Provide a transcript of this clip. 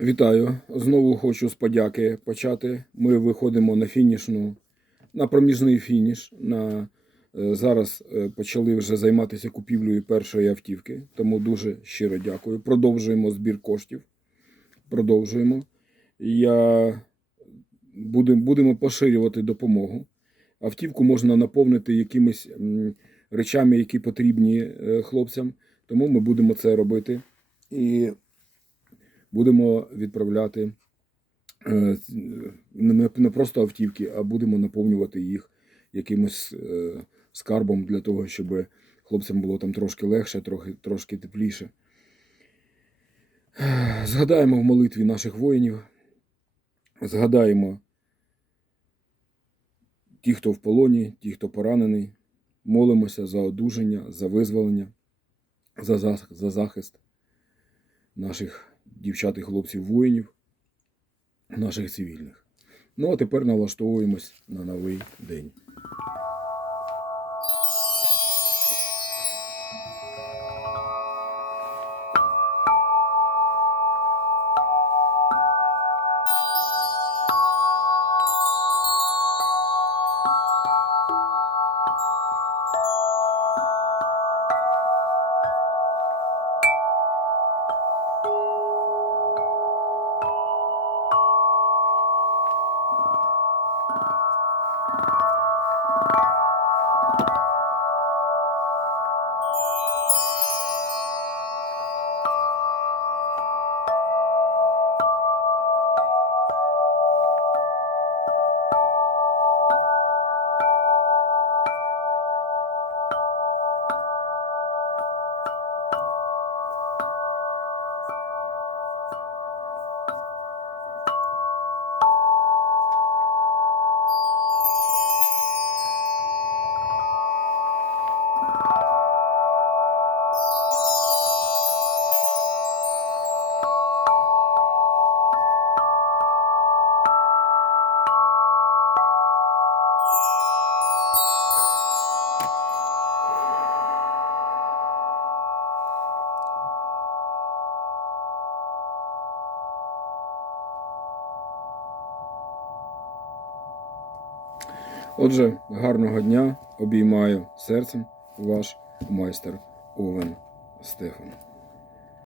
Вітаю. Знову хочу з подяки почати. Ми виходимо на фінішну, на проміжний фініш. На, е, зараз е, почали вже займатися купівлею першої автівки, тому дуже щиро дякую. Продовжуємо збір коштів. Продовжуємо. Я будем, будемо поширювати допомогу. Автівку можна наповнити якимись речами, які потрібні е, хлопцям. Тому ми будемо це робити. І будемо відправляти е, не просто автівки, а будемо наповнювати їх якимось е, скарбом для того, щоб хлопцям було там трошки легше, трохи, трошки тепліше. Згадаємо в молитві наших воїнів, згадаємо ті, хто в полоні, ті, хто поранений. Молимося за одужання, за визволення, за захист наших дівчат і хлопців воїнів, наших цивільних. Ну а тепер налаштовуємось на новий день. Отже, гарного дня обіймаю серцем ваш майстер Овен Стефан.